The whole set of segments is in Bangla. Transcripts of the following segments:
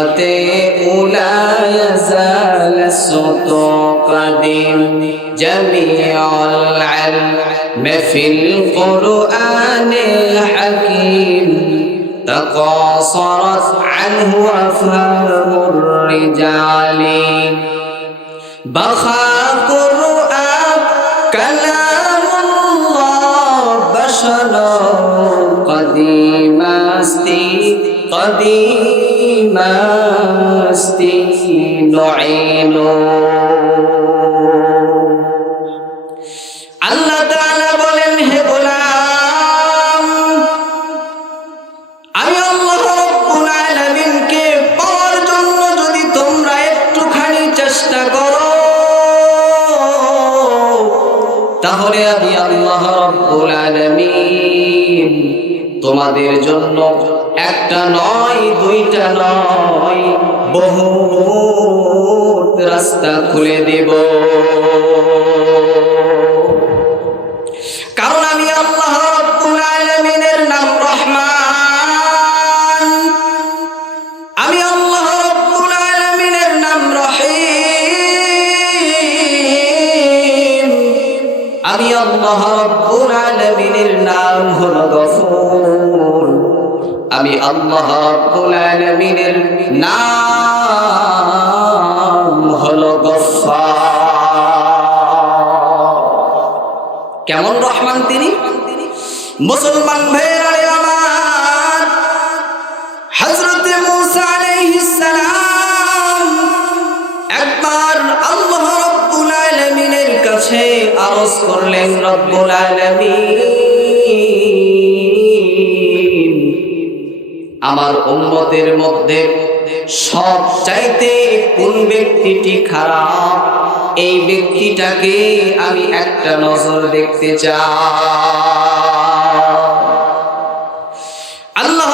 رحمتي أولا يزال الصوت قديم جميع العلم في القرآن الحكيم. تقاصرت عنه أفهام الرجال. بخا قران كلام بخار قديم अस्ति कदी استي نعين আল্লাহ তাআলা বলেন হে গোলাম আমি আল্লাহ রব্বুল আলামিনকে পাওয়ার জন্য যদি তোমরা একটুখানি চেষ্টা করো তাহলে আমি আল্লাহ রব্বুল আলামিন তোমাদের জন্য একটা নয় দুইটা নয়। বহু রাস্তা খুলে দেব। আমি আল্লাহ আলামিনের নাম হলো কেমন রহমান তিনি? মুসলমান ভাইয়েরা আমার হযরত মূসা আলাইহিস সালাম একবার আল্লাহ রাব্বুল আলামিনের কাছে আরজ করলেন, রব্বুল আলামিন। আমার উম্মতের মধ্যে সব চাইতে কোন ব্যক্তিটি খারাপ, এই ব্যক্তিটাকে আমি একটা নজর দেখতে চাই। আল্লাহ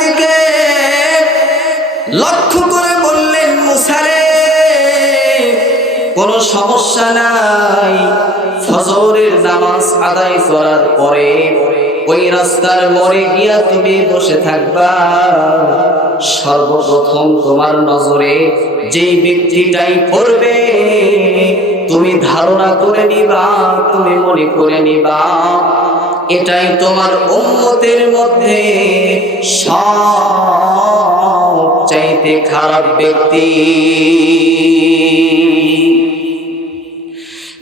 দিকে লক্ষ্য করে বললেন, মূসা রে, কোনো সমস্যা নাই আদায় করার পরে ওই রাস্তার মোড়ে গিয়া তুমি বসে থাকবা। সর্বপ্রথম তোমার নজরে যেই ব্যক্তিটাই পড়বে, তুমি ধারণা করে নিবা, তুমি মনে করে নিবা, এটাই তোমার উম্মতের মধ্যে সব চাইতে খারাপ ব্যক্তি।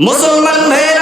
মুসলমান ভাইয়েরা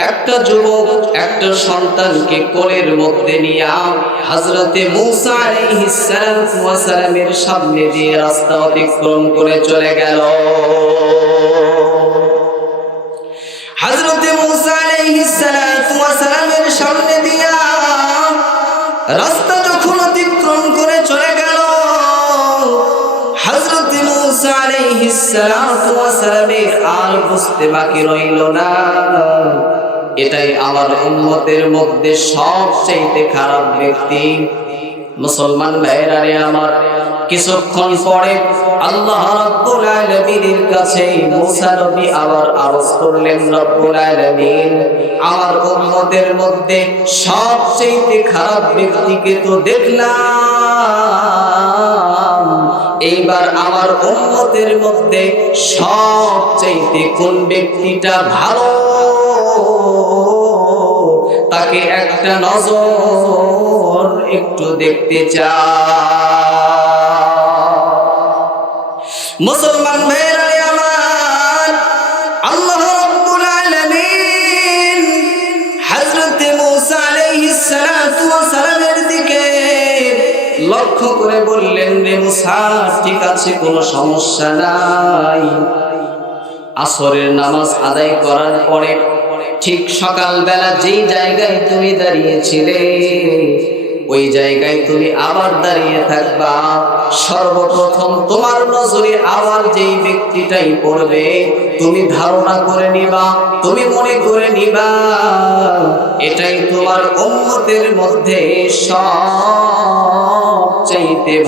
একটা যুবক একটা সন্তানকে কোলের মধ্যে নিয়ে হযরতে মুসা আলাইহিস সামনে দিয়ে রাস্তা অতিক্রম করে চলে গেল। সামনে দিয়া রাস্তা যখন অতিক্রম করে চলে গেল। হযরত মূসা আলাইহিস আর বুঝতে বাকি রইল না। এটাই আমার উম্মতের মধ্যে সবচেয়ে খারাপ ব্যক্তি। মুসলমান ভাইরা রে আমার, কিছুক্ষণ পরে আল্লাহ রাব্বুল আলামিনের কাছে মুসা নবী আবার আরজ করলেন, রব্বুল আলামিন, আমার উম্মতের মধ্যে সবচেয়ে খারাপ ব্যক্তিকে তো দেখলাম। এইবার আমার উম্মতের মধ্যে সবচেয়ে কোন ব্যক্তিটা ভালো তাকে একটা নজর একটু দেখতে চাই। মুসলমান আমার, আল্লাহ আলামিন হযরত মূসা আলাইহিস সালাতু দিকে লক্ষ্য করে বললেন, রে মূসা, ঠিক আছে, কোনো সমস্যা নাই। আসরের নামাজ আদায় করার পরে ঠিক সকালবেলা যেই জায়গায় তুমি দাঁড়িয়েছিলে, ওই জায়গায় তুমি আবার দাঁড়িয়ে থাকবা। সর্বপ্রথম তোমার নজরে আবার যেই ব্যক্তিটাই পড়বে, তুমি ধারণা করে নিবা, তুমি মনে করে নিবা, এটাই তোমার উম্মতের মধ্যে সবচাইতে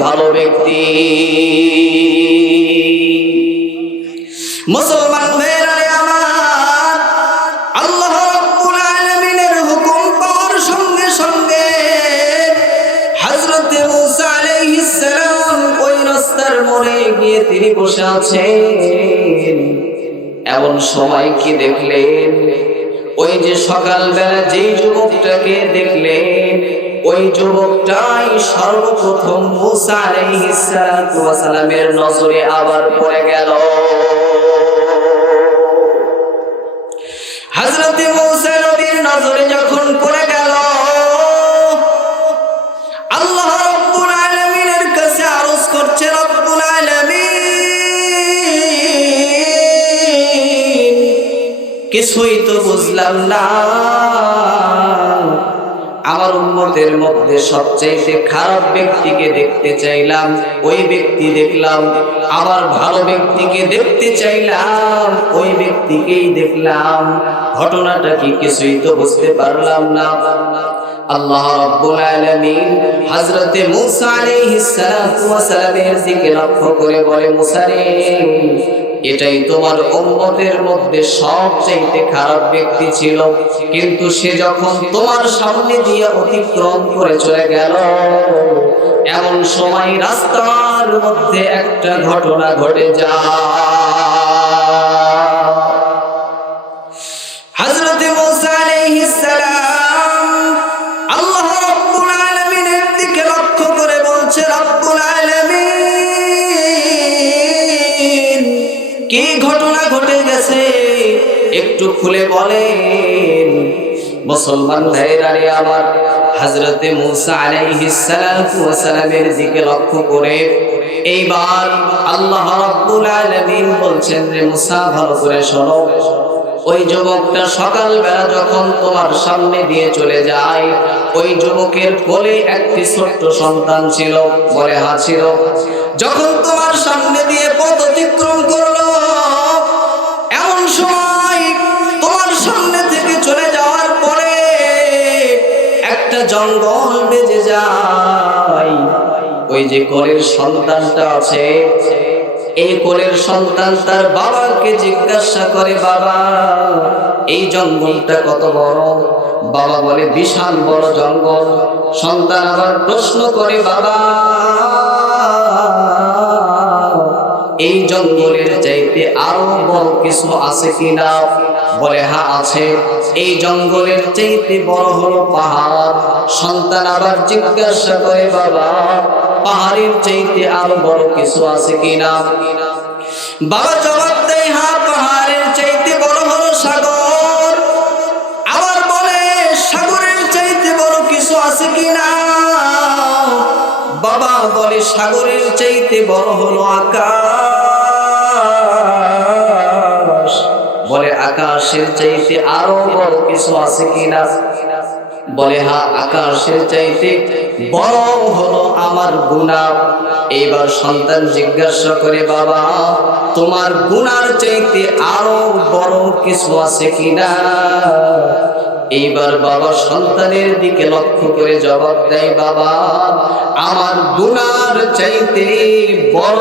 ভালো ব্যক্তি। মুসলমান তিনি বসে আছেন। এমন সময় দেখলেন? ওই যে সকালবেলা যেই যুবকটাকে দেখলেন, ওই যুবকটাই সর্বপ্রথম মুসা নজরে আবার পড়ে গেল। হযরতে মূসা নজরে যখন পড়ে কিছুই তো বুঝলাম না। আমার উম্মতের মধ্যে সবচাইতে খারাপ ব্যক্তিকে দেখতে চাইলাম, ওই ব্যক্তি দেখলাম, আবার ভালো ব্যক্তিকে দেখতে চাইলাম, ওই ব্যক্তিকেই দেখলাম। ঘটনাটা কি কিছুই তো বুঝতে পারলাম না। আল্লাহ রাব্বুল আলামিন হযরতে মূসা আলাইহিস সালামের দিকে লক্ষ্য করে বলে, মূসা রে এটাই তোমার উম্মতের মধ্যে সবচেয়ে খারাপ ব্যক্তি ছিল। কিন্তু সে যখন তোমার সামনে দিয়ে অতিক্রম করে চলে গেল, এমন সময় রাস্তার মধ্যে একটা ঘটনা ঘটে যায়। কি ঘটনা ঘটে গেছে? একটু খুলে বলেন। মুসলমান ভাইরা রে আমার, হযরতে মূসা আলাইহিস সালামের দিকে লক্ষ্য করে এইবার আল্লাহ রাব্বুল আলামিন বলছেন রে মূসা, ভালো করে শোনো। ওই যুবকটা সকালবেলা যখন তোমার সামনে দিয়ে চলে যায়, ওই যুবকের কোলে একটি ছোট্ট সন্তান ছিল, বলে হা ছিল। যখন তোমার সামনে দিয়ে পথ অতিক্রম করল জঙ্গল বেজে যায়। ওই যে কোলের সন্তানটা আছে, এই কোলের সন্তান তার বাবাকে জিজ্ঞাসা করে, বাবা, এই জঙ্গলটা কত বড়? বাবা বলে, বিশাল বড় জঙ্গল। সন্তান আবার প্রশ্ন করে, বাবা, এই জঙ্গলের চাইতে আরও বড় কিছু আছে কিনা? বলে হ্যাঁ আছে। এই জঙ্গলের চাইতে বড় হলো পাহাড়। সন্তান আবার জিজ্ঞাসা করে, বাবা, পাহাড়ের চাইতে আরও বড় কিছু আছে কিনা? বাবা জবাব দেয় হ্যাঁ পাহাড়ের চাইতে বড় হলো সাগর। আবার বলে, সাগরের চাইতে বড় কিছু আছে কিনা? বাবা বলে, সাগরের চাইতে বড় হলো আকাশ। আকাশের চাইতে আরও বড় কিছু আছে কিনা? বলে, হা, আকাশের চাইতে বড় হলো আমার গুণা এইবার সন্তান জিজ্ঞাসা করে, বাবা, তোমার গুনার চাইতে আরও বড় কিছু আছে কিনা? এইবার বাবা সন্তানের দিকে লক্ষ্য করে জবাব দেয়, বাবা, আমার গুনার চাইতে বড়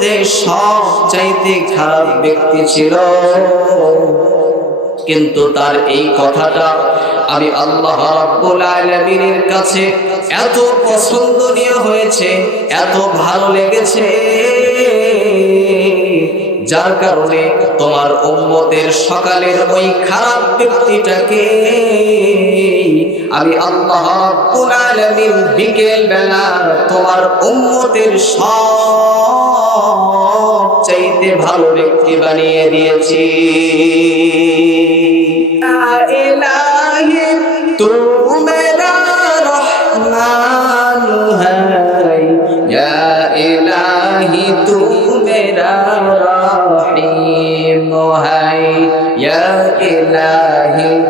মধ্যে সব চাইতে খারাপ ব্যক্তি ছিল। কিন্তু তার এই কথাটা আমি আল্লাহ রাব্বুল আলামিনের কাছে এত পছন্দনীয় হয়েছে, এত ভালো লেগেছে, যার কারণে তোমার উম্মতের সকালের ওই খারাপ ব্যক্তিটাকে আমি আল্লাহ রাব্বুল আলামিন বিকেল বেলা তোমার উম্মতের সব চাইতে ভালো ব্যক্তি বানিয়ে দিয়েছি। ইলাহি